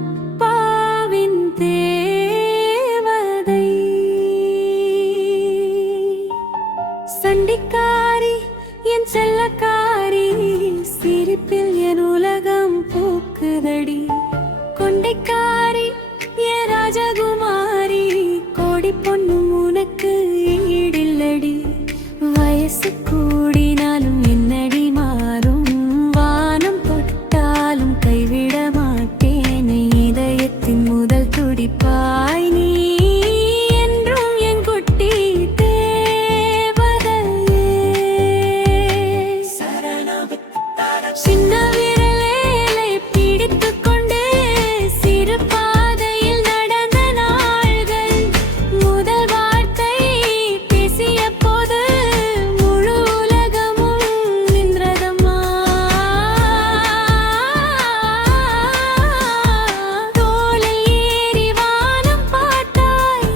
எண்ணப்பாவின் தேவதை சண்டிக்காரி என் செல்லக்காரி சிரிப்பில் என் உலகம் பூக்குதடி கொண்டைக்காரி என் ராஜகுமாரி கோடி பொண்ணும் உனக்கு ஈடில்லடி வயசு கூடினாலும் என்னடி மாறும் வானம் தொட்டாலும் கைவிட மாட்டேன் இதயத்தின் முதல் துடிப்பாய் நீ என்றும் என் குட்டி தேவதையே சின்ன விரலேலை பிடித்துக் கொண்டு சிறு பாதையில் நடந்த நாள்கள் முதல் வார்த்தை பேசிய போது முழு உலகமும் நின்றதம்மா தோளில் ஏறி வானம் பார்த்தாய்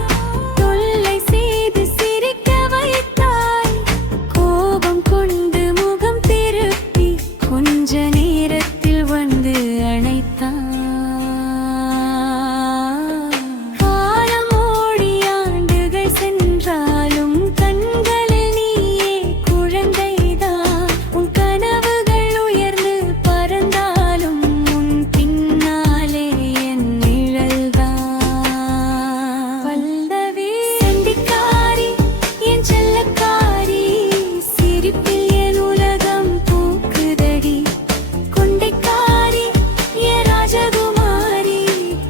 தொல்லை செய்து சிரிக்க வைத்தாய் கோபம் கொண்டு முகம் திருப்பி கொஞ்ச நேரத்தில் வந்து அணைத்தாய் காலம் ஓடி ஆண்டுகள் சென்றாலும் கண்களில் நீயே குழந்தைதான் உன் கனவுகள் உயர்ந்து பறந்தாலும் உன் பின்னாலே என் நிழல்தான் பல்லவி சண்டிக்காரி என் செல்லக்காரி சிரிப்பில் என் உலகம் பூக்குதடி கொண்டைக்காரி என் ராஜகுமாரி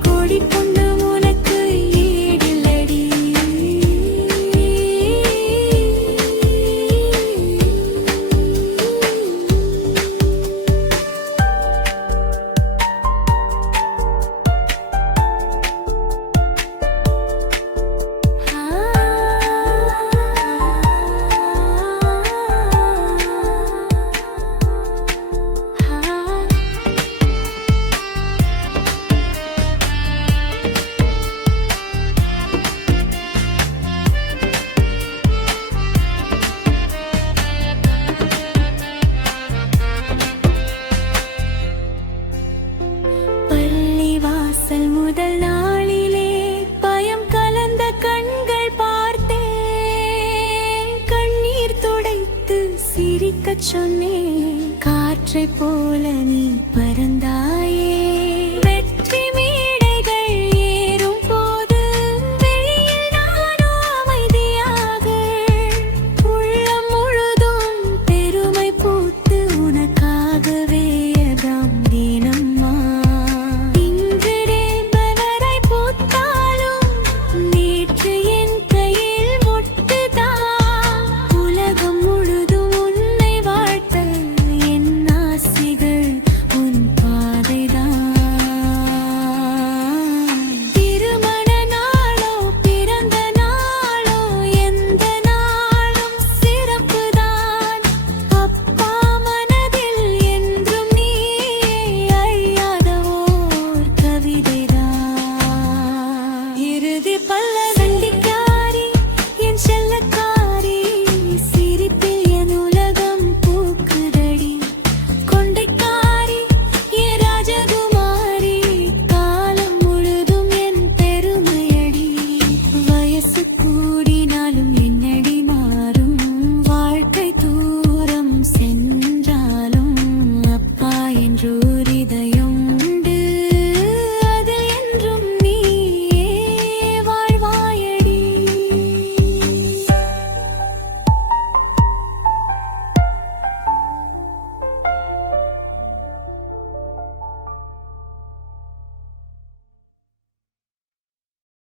கோடி பொண்ணு உனக்கு ஈடில்லடி பள்ளிவாசல் முதல் நாளிலே பயம் கலந்த கண்கள் பார்த்தேன் கண்ணீர் துடைத்து சிரிக்கச் சொன்னேன் காற்றைப் போல நீ பறந்தாய்